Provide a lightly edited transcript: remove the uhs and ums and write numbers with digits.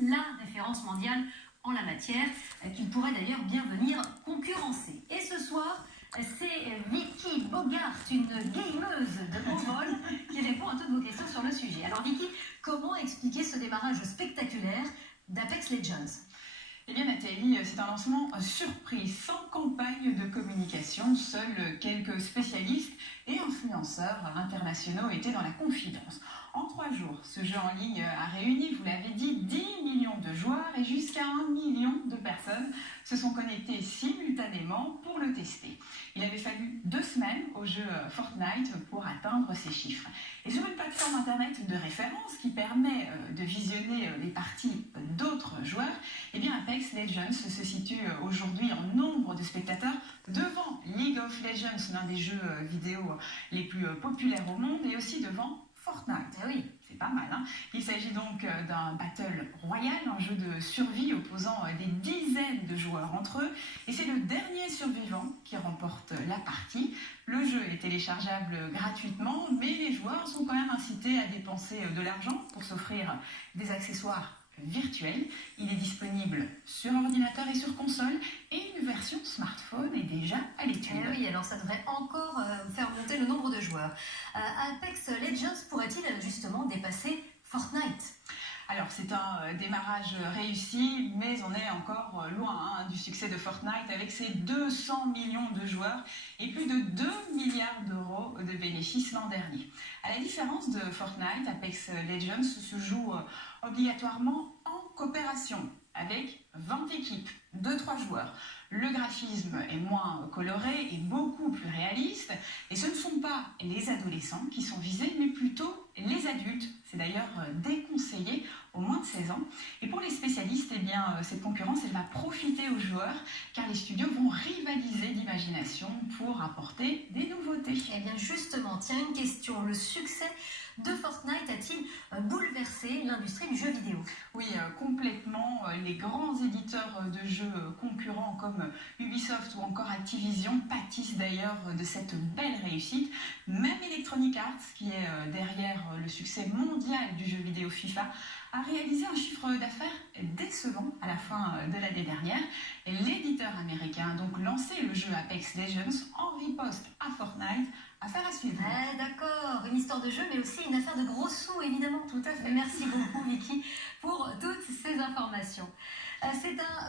la référence mondiale en la matière, qu'il pourrait d'ailleurs bien venir concurrencer. Et ce soir, c'est Vicky Bogart, une gameuse de haut vol, qui répond à toutes vos questions sur le sujet. Alors Vicky, comment expliquer ce démarrage spectaculaire d'Apex Legends ? Eh bien Nathalie, c'est un lancement surprise, sans campagne de communication. Seuls quelques spécialistes et influenceurs internationaux étaient dans la confidence. En 3 jours, ce jeu en ligne a réuni, vous l'avez dit, 10 millions de joueurs et jusqu'à 1 million de personnes se sont connectées simultanément pour le tester. Il avait fallu 2 semaines au jeu Fortnite pour atteindre ces chiffres. Et sur une plateforme internet de référence qui permet de visionner les parties d'autres joueurs, eh bien Apex Legends se situe aujourd'hui en nombre de spectateurs devant League of Legends, l'un des jeux vidéo les plus populaires au monde, et aussi devant Fortnite. Ah oui, c'est pas mal, hein. Il s'agit donc d'un battle royal, un jeu de survie opposant des dizaines de joueurs entre eux, et c'est le dernier survivant qui remporte la partie. Le jeu est téléchargeable gratuitement, mais les joueurs sont quand même incités à dépenser de l'argent pour s'offrir des accessoires virtuel. Il est disponible sur ordinateur et sur console, et une version smartphone est déjà à l'étude. Eh oui, alors ça devrait encore faire monter le nombre de joueurs. Apex Legends pourrait-il justement dépasser Fortnite ? Alors c'est un démarrage réussi, mais on est encore loin du succès de Fortnite avec ses 200 millions de joueurs et plus de 2 milliards d'euros de bénéfices l'an dernier. À la différence de Fortnite, Apex Legends se joue obligatoirement en coopération avec 20 équipes de 3 joueurs. Le graphisme est moins coloré et beaucoup plus réaliste, et ce ne sont pas les adolescents qui sont visés, mais plutôt les adultes. C'est d'ailleurs déconseillé au moins de 16 ans. Et pour les spécialistes, eh bien, cette concurrence elle va profiter aux joueurs, car les studios vont rivaliser d'imagination pour apporter des nouveautés. Eh bien justement, tiens, une question. Le succès de Fortnite a-t-il bouleversé l'industrie du jeu vidéo ? Oui, complètement. Les grands éditeurs de jeux concurrents comme Ubisoft ou encore Activision pâtissent d'ailleurs de cette belle réussite. Même Electronic Arts, qui est derrière le succès mondial du jeu vidéo FIFA, a réalisé un chiffre d'affaires décevant à la fin de l'année dernière. L'éditeur américain a donc lancé le jeu Apex Legends en riposte à Fortnite. Affaire à suivre. Ah, d'accord, une histoire de jeu, mais aussi une affaire de gros sous, évidemment. Tout à fait. Merci beaucoup, Vicky, pour toutes ces informations. C'est un